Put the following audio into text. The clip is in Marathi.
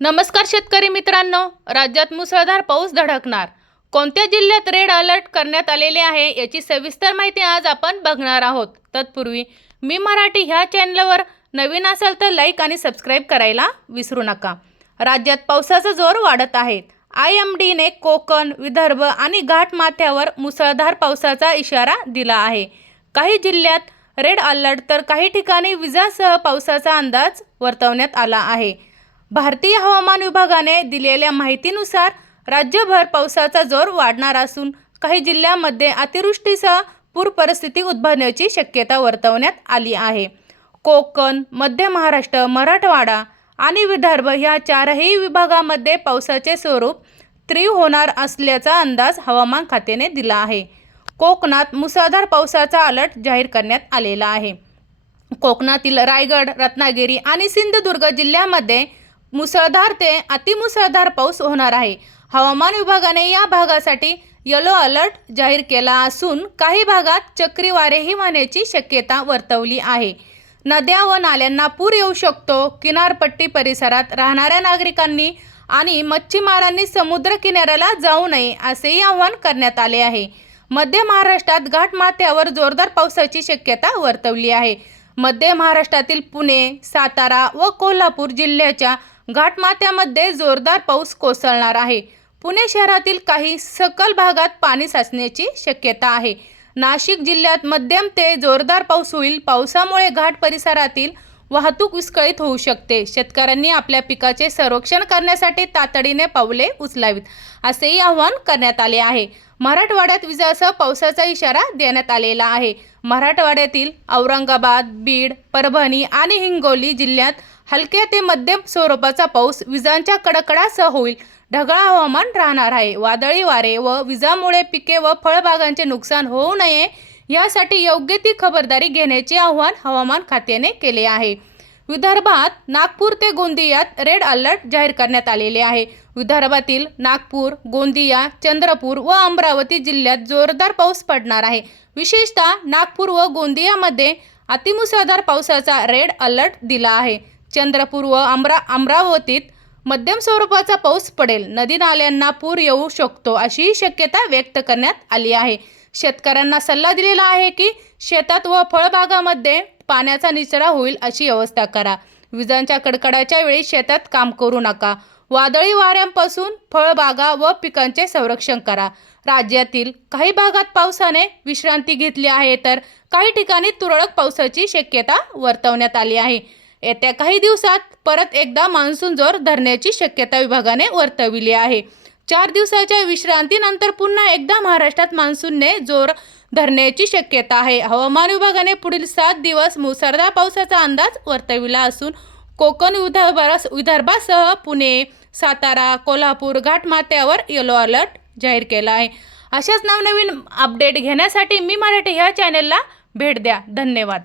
नमस्कार शेतकरी मित्रांनो. राज्यात मुसळधार पाऊस धडकणार. कोणत्या जिल्ह्यात रेड अलर्ट करण्यात आलेले आहे याची सविस्तर माहिती आज आपण बघणार आहोत. तत्पूर्वी मी मराठी ह्या चॅनलवर नवीन असाल तर लाईक आणि सबस्क्राईब करायला विसरू नका. राज्यात पावसाचा जोर वाढत आहे. आय एम डीने कोकण विदर्भ आणि घाटमाथ्यावर मुसळधार पावसाचा इशारा दिला आहे. काही जिल्ह्यात रेड अलर्ट तर काही ठिकाणी विजासह पावसाचा अंदाज वर्तवण्यात आला आहे. भारतीय हवामान विभागाने दिलेल्या माहितीनुसार राज्यभर पावसाचा जोर वाढणार असून काही जिल्ह्यांमध्ये अतिवृष्टीसह पूर परिस्थिती उद्भवण्याची शक्यता वर्तवण्यात आली आहे. कोकण मध्य महाराष्ट्र मराठवाडा आणि विदर्भ ह्या चारही विभागामध्ये पावसाचे स्वरूप तीव्र होणार असल्याचा अंदाज हवामान खात्याने दिला आहे. कोकणात मुसळधार पावसाचा अलर्ट जाहीर करण्यात आलेला आहे. कोकणातील रायगड रत्नागिरी आणि सिंधुदुर्ग जिल्ह्यामध्ये मुसळधार ते अतिमुसळधार पाऊस होणार आहे. हवामान विभागाने या भागासाठी येलो अलर्ट जाहीर केला असून काही भागात चक्रीवारेही होण्याची शक्यता वर्तवली आहे. नद्या व नाल्यांना पूर येऊ शकतो. किनारपट्टी परिसरात राहणाऱ्या नागरिकांनी आणि मच्छीमारांनी समुद्र किनाऱ्याला जाऊ नये असेही आवाहन करण्यात आले आहे. मध्य महाराष्ट्रात घाटमाथ्यावर जोरदार पावसाची शक्यता वर्तवली आहे. मध्य महाराष्ट्रातील पुणे सातारा व कोल्हापूर जिल्ह्याच्या घाटमाथ्यामध्ये जोरदार पाऊस कोसळणार आहे. पुणे शहरातील काही सकल भागात पाणी साचण्याची शक्यता आहे. नाशिक जिल्ह्यात मध्यम ते जोरदार पाऊस होईल. पावसामुळे घाट परिसरातील वाहतूक विस्कळीत होऊ शकते. शेतकऱ्यांनी आपल्या पिकाचे संरक्षण करण्यासाठी तातडीने पावले उचलावीत असेही आवाहन करण्यात आले आहे. मराठवाड्यात विजासह पावसाचा इशारा देण्यात आलेला आहे. मराठवाड्यातील औरंगाबाद बीड परभणी आणि हिंगोली जिल्ह्यात हलक्या ते मध्यम स्वरूपाचा पाऊस विजांच्या कडकडासह होईल. ढगाळ हवामान राहणार आहे. वादळी वारे व विजामुळे पिके व फळबागांचे नुकसान होऊ नये यासाठी योग्य ती खबरदारी घेण्याचे आवाहन हवामान खात्याने केले आहे. विदर्भात नागपूर ते गोंदियात रेड अलर्ट जाहीर करण्यात आलेले आहे. विदर्भातील नागपूर गोंदिया चंद्रपूर व अमरावती जिल्ह्यात जोरदार पाऊस पडणार आहे. विशेषतः नागपूर व गोंदियामध्ये अतिमुसळधार पावसाचा रेड अलर्ट दिला आहे. चंद्रपूर व अमरा अमरावतीत मध्यम स्वरूपाचा पाऊस पडेल. नदी नाल्यांना पूर येऊ शकतो अशीही शक्यता व्यक्त करण्यात आली आहे. शेतकऱ्यांना सल्ला दिलेला आहे की शेतात व फळबागामध्ये पाण्याचा निचरा होईल अशी व्यवस्था करा. विजांच्या कडकडाच्या वेळी शेतात काम करू नका. वादळी वाऱ्यांपासून फळबागा व पिकांचे संरक्षण करा. राज्यातील काही भागात पावसाने विश्रांती घेतली आहे तर काही ठिकाणी तुरळक पावसाची शक्यता वर्तवण्यात आली आहे. येत्या काही दिवसात परत एकदा मान्सून जोर धरण्याची शक्यता विभागाने वर्तविली आहे. चार दिवसाच्या विश्रांतीनंतर पुन्हा एकदा महाराष्ट्रात मान्सूनने जोर धरण्याची शक्यता आहे. हवामान विभागाने पुढील सात दिवस मुसळधार पावसाचा अंदाज वर्तविला असून कोकण विदर्भास विदर्भासह पुणे सातारा कोल्हापूर घाटमाथ्यावर येलो अलर्ट जाहीर केला आहे. अशाच नवनवीन अपडेट घेण्यासाठी मी मराठी ह्या चॅनलला भेट द्या. धन्यवाद.